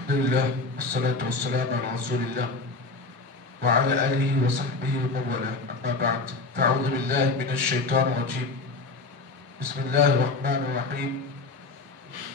الحمد لله والصلاة والسلام على رسول الله وعلى آله وصحبه ومن والاه. أما بعد فأعوذ بالله من الشيطان الرجيم. بسم الله الرحمن الرحيم.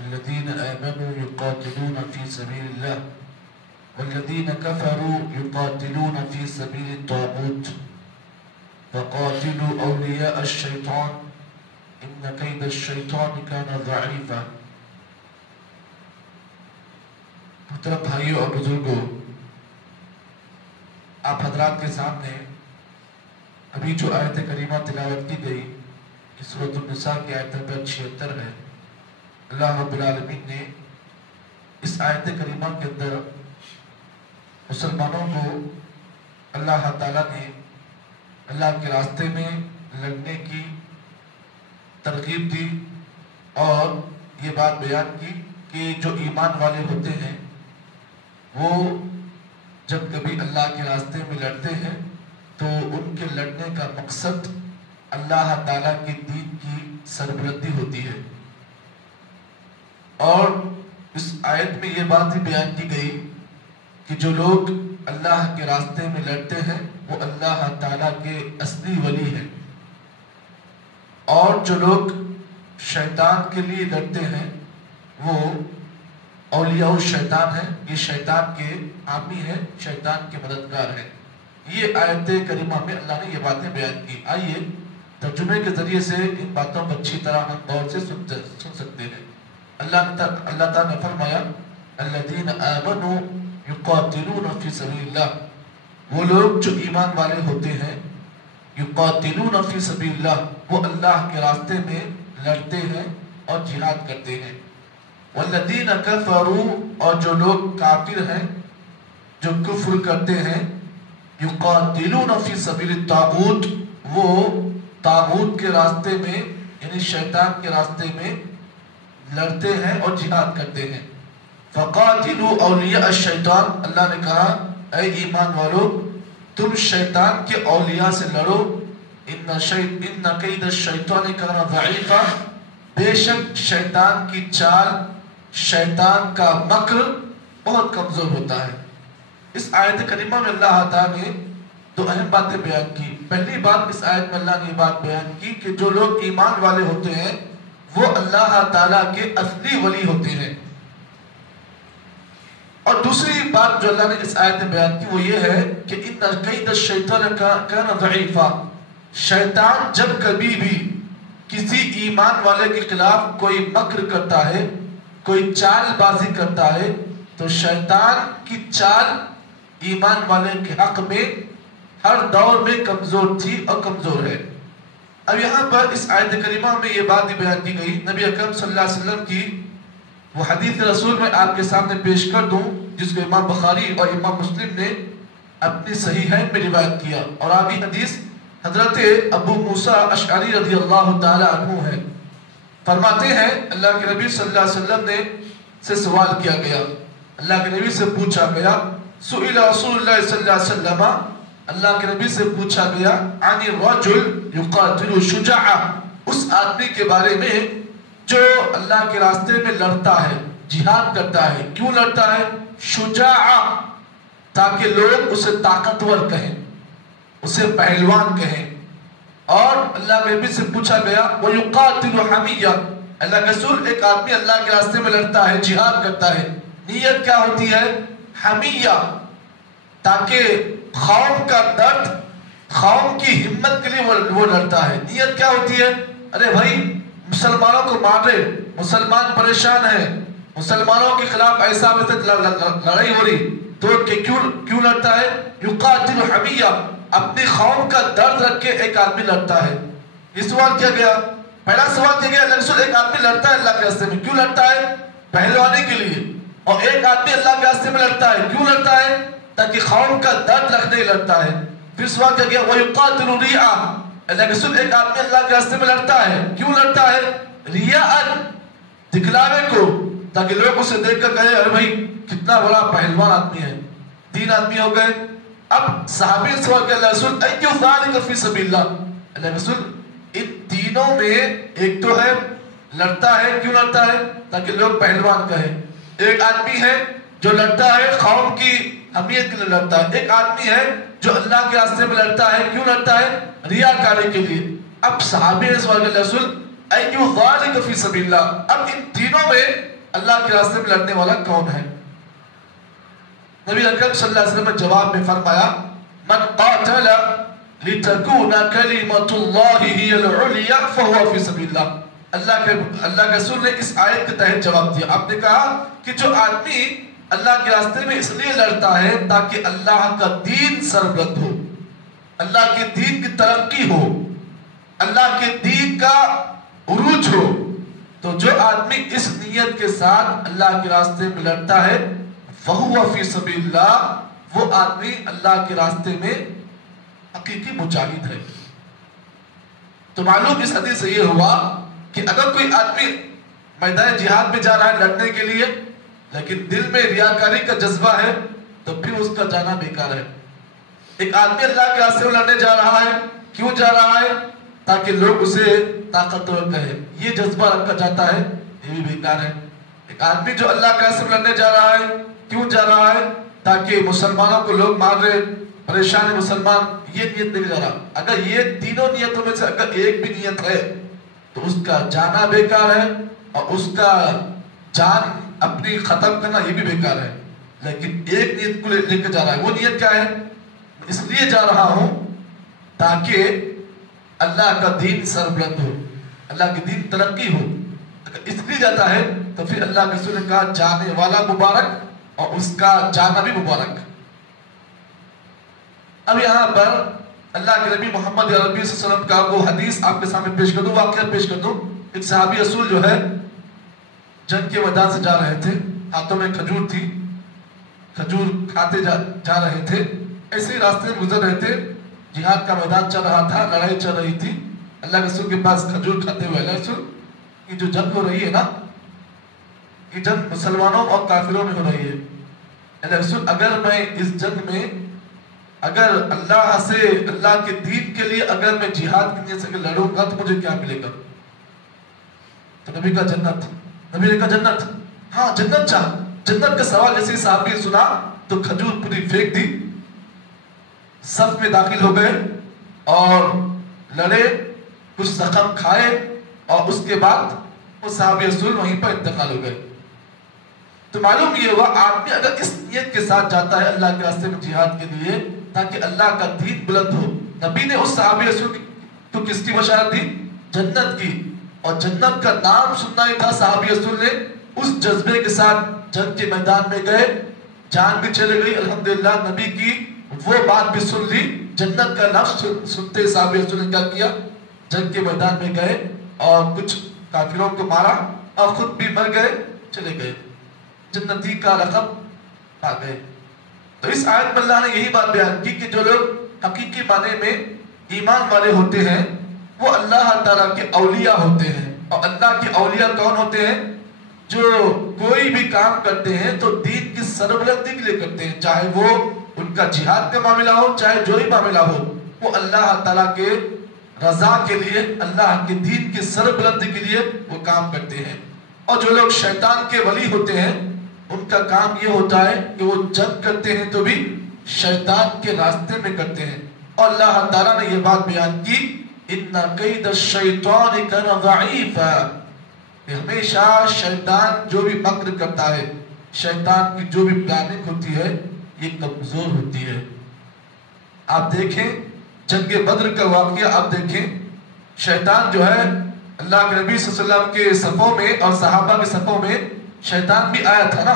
الذين آمنوا يقاتلون في سبيل الله والذين كفروا يقاتلون في سبيل الطاغوت فقاتلوا أولياء الشيطان إن كيد الشيطان كان ضعيفا. محترم بھائیوں اور بزرگوں، آپ حضرات کے سامنے ابھی جو آیت کریمہ تلاوت کی گئی سورۃ النساء کی آیت نمبر 76 ہے. اللہ رب العالمین نے اس آیت کریمہ کے اندر مسلمانوں کو اللہ تعالیٰ نے اللہ کے راستے میں لڑنے کی ترغیب دی اور یہ بات بیان کی کہ جو ایمان والے ہوتے ہیں وہ جب کبھی اللہ کے راستے میں لڑتے ہیں تو ان کے لڑنے کا مقصد اللہ تعالیٰ کی دین کی سربلندی ہوتی ہے. اور اس آیت میں یہ بات بھی بیان کی گئی کہ جو لوگ اللہ کے راستے میں لڑتے ہیں وہ اللہ تعالیٰ کے اصلی ولی ہیں، اور جو لوگ شیطان کے لیے لڑتے ہیں وہ اولیاء الشیطان ہیں، یہ شیطان کے حامی ہیں، شیطان کے مددگار ہیں. یہ آیت کریمہ میں اللہ نے یہ باتیں بیان کی. آئیے ترجمے کے ذریعے سے ان باتوں کو اچھی طرح ہم غور سے سن سکتے ہیں. اللہ تعالیٰ نے فرمایا الذین آمنوا یقاتلون فی سبیل اللہ، وہ لوگ جو ایمان والے ہوتے ہیں، یقاتلون فی سبیل اللہ، وہ اللہ کے راستے میں لڑتے ہیں اور جہاد کرتے ہیں. والذین کفروا، اور جو لوگ کافر ہیں، جو کفر کرتے ہیں، یقاتلون فی سبیل الطاغوت، وہ طاغوت کے راستے میں یعنی شیطان کے راستے میں لڑتے ہیں اور جہاد کرتے ہیں. فقاتلوا اولیاء الشیطان، اللہ نے کہا اے ایمان والو تم شیطان کے اولیاء سے لڑو. ان کید الشیطان کان ضعیفا، بے شک شیطان کی چال، شیطان کا مکر بہت کمزور ہوتا ہے. اس آیت کریمہ میں اللہ تعالیٰ نے دو اہم باتیں بیان کی. پہلی بات اس آیت میں اللہ نے یہ بات بیان کی کہ جو لوگ ایمان والے ہوتے ہیں وہ اللہ تعالیٰ کے اصلی ولی ہوتے ہیں. اور دوسری بات جو اللہ نے اس آیت میں بیان کی وہ یہ ہے کہ ان کید الشیطان کان ضعیفا، شیطان جب کبھی بھی کسی ایمان والے کے خلاف کوئی مکر کرتا ہے، کوئی چال بازی کرتا ہے، تو شیطان کی چال ایمان والے کے حق میں ہر دور میں کمزور تھی اور کمزور ہے. اب یہاں پر اس آیت کریمہ میں یہ بات بیان کی گئی، نبی اکرم صلی اللہ علیہ وسلم کی وہ حدیث رسول میں آپ کے سامنے پیش کر دوں جس کو امام بخاری اور امام مسلم نے اپنی صحیحین میں روایت کیا. اور آبی حدیث حضرت ابو موسیٰ اشعری رضی اللہ تعالی عنہ ہے. فرماتے ہیں اللہ کے نبی صلی اللہ علیہ وسلم نے سے سوال کیا گیا، اللہ کے نبی سے پوچھا گیا، سئل رسول اللہ صلی اللہ علیہ وسلم، اللہ کے نبی سے پوچھا گیا عن الرجل یقاتل شجاعا، اس آدمی کے بارے میں جو اللہ کے راستے میں لڑتا ہے، جہاد کرتا ہے. کیوں لڑتا ہے؟ شجاعا، تاکہ لوگ اسے طاقتور کہیں، اسے پہلوان کہیں. اور اللہ کے نبی سے پوچھا گیا وَيُقَاتِلُ حَمِيًّا، اللہ کے رسول ایک آدمی اللہ کے راستے میں لڑتا ہے، جہاد کرتا ہے، نیت کیا ہوتی ہے؟ حمیہ، تاکہ قوم کا درد، قوم کی ہمت کے لیے وہ لڑتا ہے. نیت کیا ہوتی ہے؟ ارے بھائی مسلمانوں کو مار رہے، مسلمان پریشان ہیں، مسلمانوں کے خلاف ایسا لڑائی ہو رہی، تو کیوں لڑتا ہے؟ یقاتل حمیہ، اپنی قوم کا درد رکھ کے ایک آدمی لڑتا ہے. یہ سوال کیا گیا، پہلا سوال کیا گیا اللہ رسول ایک آدمی لڑتا ہے اللہ کے راستے میں، کیوں لڑتا ہے؟ پہلوانی کے لیے. اور ایک آدمی اللہ کے راستے میں لڑتا ہے، کیوں لڑتا ہے؟ تاکہ قوم کا درد رکھنے لڑتا ہے. پھر سوال کیا گیا وَيُقَاتِلُ رِيَاءً، اللہ کے رسول ایک آدمی اللہ کے راستے میں لڑتا ہے، کیوں لڑتا ہے؟ ریاءً، دکھلاوے کو، تاکہ لوگ اسے دیکھ کر کہے ارے بھائی کتنا بڑا پہلوان آدمی ہے. 3 آدمی ہو گئے. اب صحابی نے سوال کیا اللہ رسول ایو ذالک فی سبیل اللہ، اللہ رسول ان تینوں میں ایک تو ہے لڑتا ہے، کیوں لڑتا ہے؟ تاکہ لوگ پہلوان کہیں. ایک آدمی ہے جو لڑتا ہے قوم کی حمیت کے لیے لڑتا ہے، ایک آدمی ہے جو اللہ کے راستے میں لڑتا ہے، کیوں لڑتا ہے؟ ریاکاری کے لیے۔ اب صحابی نے سوال کیا رسول ایو ذالک فی سبیل اللہ، اب ان تینوں میں اللہ کے راستے میں لڑنے والا کون ہے؟ نبی اکرم صلی اللہ علیہ وسلم نے جواب میں فرمایا من قاتل لتکون کلمۃ اللہ ہی العلیٰ فہو فی سبیل اللہ۔ اللہ کے رسول نے اس آیت کے تحت جواب دیا۔ آپ نے کہا کہ جو آدمی اللہ کے راستے میں اس لیے لڑتا ہے تاکہ اللہ کا دین سربلند ہو، اللہ کے دین کی ترقی ہو، اللہ کے دین کا عروج ہو، تو جو آدمی اس نیت کے ساتھ اللہ کے راستے میں لڑتا ہے فہو فی سبیل اللہ، وہ آدمی اللہ کے راستے میں حقیقی مجاہد ہے۔ تو معلوم اس حدیث سے یہ ہوا کہ اگر کوئی آدمی میدان جہاد میں جا رہا ہے لڑنے کے لیے لیکن دل میں ریاکاری کا جذبہ ہے تو پھر اس کا جانا بیکار ہے۔ ایک آدمی اللہ کے راستے میں لڑنے جا رہا ہے، کیوں جا رہا ہے؟ تاکہ لوگ اسے طاقتور کہیں، یہ جذبہ رکھا جاتا ہے، یہ بھی بیکار ہے۔ ایک آدمی جو اللہ کے راستے میں لڑنے جا رہا ہے، کیوں جا رہا ہے؟ تاکہ مسلمانوں کو لوگ مار رہے، پریشان مسلمان، یہ نیت نہیں جا رہا۔ اگر یہ تینوں نیتوں میں سے اگر ایک بھی نیت ہے تو اس کا جانا بیکار ہے اور اس کا جان اپنی ختم کرنا یہ بھی بیکار ہے۔ لیکن ایک نیت کو لے کے جا رہا ہے، وہ نیت کیا ہے؟ اس لیے جا رہا ہوں تاکہ اللہ کا دین سربلند ہو، اللہ کی دین ترقی ہو۔ اگر اس لیے جاتا ہے تو پھر اللہ کے رسول نے کہا جانے والا مبارک اور اس کا جانا بھی مبارک۔ اب یہاں پر اللہ کے نبی محمد عربی صلی اللہ علیہ وسلم کا وہ حدیث آپ کے سامنے پیش کر دوں، واقعہ پیش کر دوں۔ ایک صحابی رسول جو ہے جنگ کے میدان سے جا رہے تھے، ہاتھوں میں کھجور تھی، کھجور کھاتے جا رہے تھے، ایسے ہی راستے میں گزر رہے تھے، جہاد کا میدان چل رہا تھا، لڑائی چل رہی تھی، اللہ کے رسول کے پاس کھجور کھاتے ہوئے اللہ رسول یہ جو جنگ ہو رہی ہے نا، یہ جنگ مسلمانوں اور کافروں میں ہو رہی ہے، اللہ رسول اگر میں اس جنگ میں اگر اللہ سے اللہ کے دین کے لیے اگر میں جہاد کی نیت سے لڑوں گا تو مجھے کیا ملے گا؟ تو نبی کا جنت، نبی نے کہا جنت، ہاں جنت چاہ، جنت کا سوال جیسے صحابی نے سنا تو کھجور پوری پھینک دی، صف میں داخل ہو گئے اور لڑے، کچھ زخم کھائے اور اس کے بعد وہ صحابی رسول وہیں پر انتقال ہو گئے۔ تو معلوم یہ ہوا آدمی اگر اس نیت کے ساتھ جاتا ہے اللہ کے راستے میں جہاد کے لیے تاکہ اللہ کا دین بلند ہو، نبی نے اس صحابی رسول کو کس کی بشارت دی؟ جنت کی، اور جنت کا نام سننا ہی تھا۔ صحابی رسول نے اس جذبے کے ساتھ جنگ کے میدان میں گئے، جان بھی چلے گئی، الحمدللہ نبی کی وہ بات بھی سن لی، جنت کا لفظ سنتے صحابی رسول نے کیا کیا؟ جنگ کے میدان میں گئے اور کچھ کافروں کو مارا اور خود بھی مر گئے، چلے گئے، جنتی کا لقب پا گئے۔ تو اس آیت میں اللہ نے یہی بات بیان کی کہ جو لوگ حقیقی معنی میں ایمان والے ہوتے ہیں وہ اللہ تعالیٰ کے اولیاء ہوتے ہیں، اور اللہ کے اولیاء کون ہوتے ہیں؟ جو کوئی بھی کام کرتے ہیں تو دین کی سربلندی کے لیے کرتے ہیں، چاہے وہ ان کا جہاد کا معاملہ ہو، چاہے جو ہی معاملہ ہو، وہ اللہ تعالیٰ کے رضا کے لیے، اللہ کے دین کی سربلندی کے لیے وہ کام کرتے ہیں۔ اور جو لوگ شیطان کے ولی ہوتے ہیں ان کا کام یہ ہوتا ہے کہ وہ جنگ کرتے ہیں تو بھی شیطان کے راستے میں کرتے ہیں، اور اللہ تعالیٰ نے یہ بات بیان کی اِنَّ كَيْدَ الشَّيْطَانِ كَانَ ضَعِيفًا، کہ ہمیشہ شیطان جو بھی مکر کرتا ہے، شیطان کی جو بھی پلاننگ ہوتی ہے یہ کمزور ہوتی ہے۔ آپ دیکھیں جنگ بدر کا واقعہ، آپ دیکھیں شیطان جو ہے اللہ کے نبی صلی اللہ علیہ وسلم کے صفوں میں اور صحابہ کے صفوں میں شیطان بھی آیا تھا نا،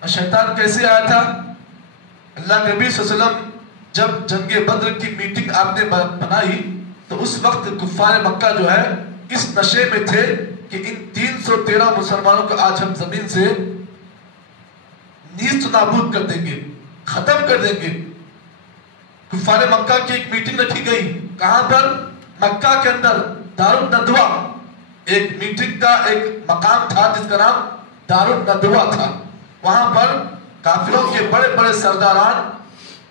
اور شیطان کیسے آیا تھا؟ اللہ کے نبی صلی اللہ علیہ وسلم جب جنگ بدر کی میٹنگ آپ نے بنائی تو اس وقت کفار مکہ جو ہے اس نشے میں تھے کہ ان 313 مسلمانوں کو آج ہم زمین سے نیست نابود کر دیں گے، ختم کر دیں گے۔ کفار مکہ کی ایک میٹنگ رکھی گئی، کہاں پر؟ مکہ کے اندر دارالندوہ، ایک میٹنگ کا ایک مقام تھا جس کا نام دارالندوہ تھا، وہاں پر کافروں کے بڑے بڑے سرداران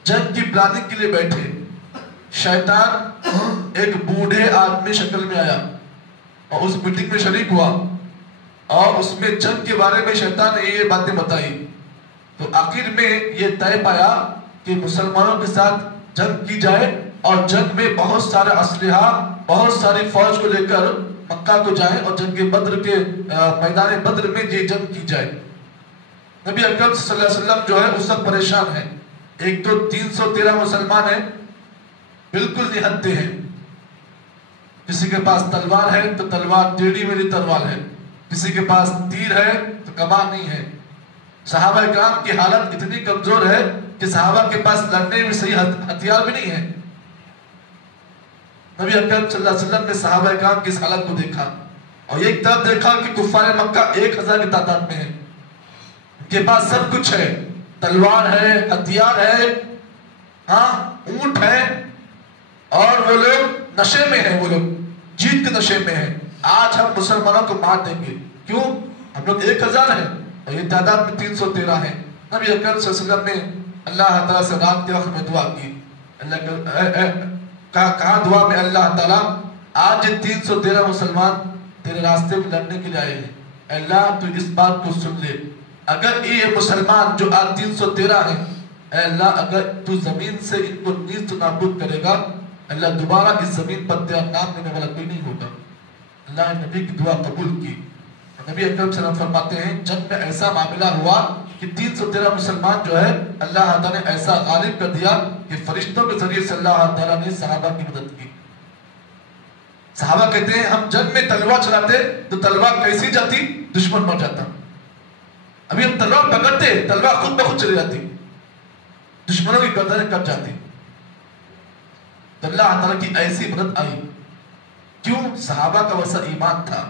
جنگ کی پلاننگ کے لیے بیٹھے۔ شیطان ایک بوڑھے آدمی شکل میں آیا اور اس میٹنگ میں شریک ہوا، اور اس میں جنگ کے بارے میں شیطان نے یہ باتیں بتائی تو آخر میں یہ طے پایا کہ مسلمانوں کے ساتھ جنگ کی جائے اور جنگ میں بہت سارے اسلحہ بہت ساری فوج کو لے کر مکہ کو جائیں اور جنگ بدر کے میدان بدر میں یہ جنگ کی جائے۔ نبی اکرم صلی اللہ علیہ وسلم جو ہے اس وقت پریشان ہے، ایک تو 313 مسلمان ہیں، بالکل نہتے ہیں، کسی کے پاس تلوار ہے تو تلوار ٹیڑھی میری تلوار ہے، کسی کے پاس تیر ہے تو کمان نہیں ہے۔ صحابہ کرام کی حالت اتنی کمزور ہے کہ صحابہ کے پاس لڑنے میں صحیح ہتھیار بھی نہیں ہے۔ نبی اکرم صلی اللہ علیہ وسلم نے صحابہ کرام کی اس حالت کو دیکھا اور ایک طرف دیکھا کہ کفار مکہ 1000 کی تعداد میں ہے، ان کے پاس سب کچھ ہے، تلوار ہے، ہتھیار ہے، ہاں اونٹ ہے، اور وہ لوگ نشے میں ہیں، وہ لوگ جیت کے نشے میں ہیں۔ آج ہم مسلمانوں کو مار دیں گے، کیوں؟ ہم لوگ 1000 ہیں اور یہ تعداد میں 313 ہیں۔ نبی اکرم صلی اللہ علیہ وسلم نے اللہ تعالیٰ سے رات کے وقت میں دعا کی، کہا دعا میں اللہ تعالیٰ آج 313 مسلمان تیرے راستے میں لڑنے کے لیے آئے ہیں، اے اللہ تو اس بات کو سن لے، اگر یہ مسلمان جو آج 313 ہیں، اے اللہ اگر تو زمین سے ان کو نیست نابود کرے گا، اللہ دوبارہ اس زمین پر تیرا نام لینے والا کوئی نہیں ہوگا۔ اللہ نے نبی کی دعا قبول کی۔ نبی اکرم صلی اللہ علیہ وسلم فرماتے ہیں جنگ میں ایسا معاملہ ہوا کہ 313 مسلمان جو ہے اللہ تعالیٰ نے ایسا غالب کر دیا کہ فرشتوں کے ذریعے سے اللہ تعالیٰ نے صحابہ کی مدد کی۔ صحابہ کہتے ہیں ہم جنگ میں تلوار چلاتے تو تلوار کیسی جاتی؟ دشمن مر جاتا۔ ابھی ہم تلوار پکڑتے تلوار خود بخود چلی جاتی، دشمنوں کی گردنیں کٹ جاتی۔ تو اللہ تعالیٰ کی ایسی مدد آئی، کیوں؟ صحابہ کا ویسا ایمان تھا،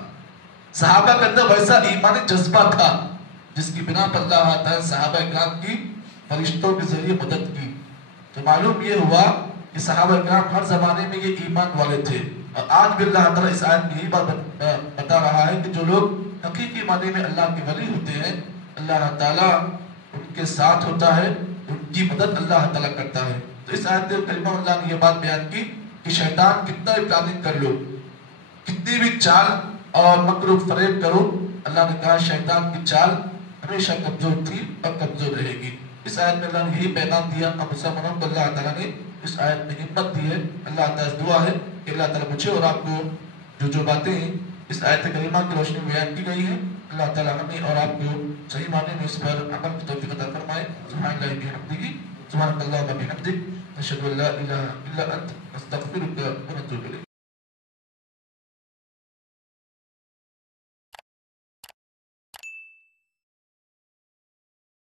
صحابہ کے اندر ویسا ایمانی جذبہ تھا جس کی بنا پر اللہ تعالیٰ صحابہ کرام کی فرشتوں کے ذریعے مدد کی۔ تو معلوم یہ ہوا کہ صحابہ کرام ہر زمانے میں یہ ایمان والے تھے، اور آج بھی اللہ تعالیٰ اس آیت میں یہی بات بتا رہا ہے کہ جو لوگ حقیقی معنی میں اللہ کے ولی ہوتے ہیں، اللہ تعالیٰ ان کے ساتھ ہوتا ہے، ان کی مدد اللہ تعالیٰ کرتا ہے۔ تو اس آیت کریمہ اللہ نے یہ بات بیان کی کہ شیطان کتنا بھی پلاننگ کر لو، کتنی بھی چال اور مکر و فریب کرو، اللہ نے کہا شیطان کی چال ہمیشہ کمزور تھی اور کمزور رہے گی۔ اس آیت میں اللہ نے یہی پیغام دیا اور مسلمانوں کو اللہ تعالیٰ نے اس آیت میں ہمت دی ہے۔ اللہ تعالیٰ سے دعا ہے کہ اللہ تعالیٰ مجھے اور آپ کو جو باتیں ہیں اس آیت کریمہ کی روشنی میں بیان کی گئی ہیں، اللہ تعالیٰ ہمیں اور آپ کو صحیح معنی میں اس پر عمل کی توفیق عطا فرمائے۔ سبحان اللہ بحمدہ، سبحان اللہ وبحمدہ، اشہد ان لا الہ الا انت، استغفرک و اتوب الیک۔